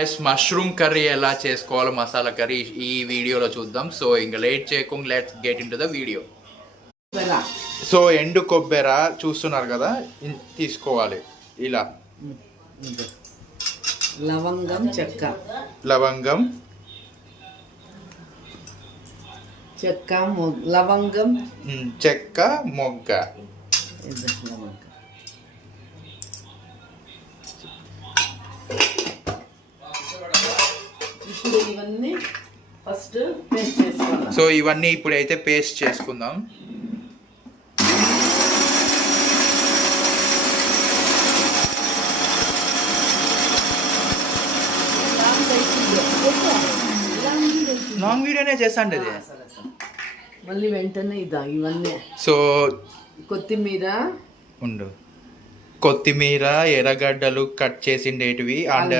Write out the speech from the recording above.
Mushroom curry ఎలా చేసుకోవాలో masala curry ఈ వీడియోలో చూద్దాం. సో ఇంకా లేట్ చేయకుండా let's get in to the video. So ఎండు కొబ్బెర చూస్తున్నారు కదా, తీసుకోవాలి ఇలా. లవంగం చెక్క లవంగం చెక్క మొగ్గ. ఇప్పుడు ఇవన్నీ ఫస్ట్ పేస్ట్ చేసుకోవాలి. సో ఇవన్నీ ఇప్పుడైతే పేస్ట్ చేసుకుందాం. లాంగ్ వీడియోనే చేస్తాండి అది. మళ్ళీ వెంటనే ఇవన్నీ. సో కొత్తిమీర ఎర్రగడ్డలు కట్ చేసిండేటివి అండ్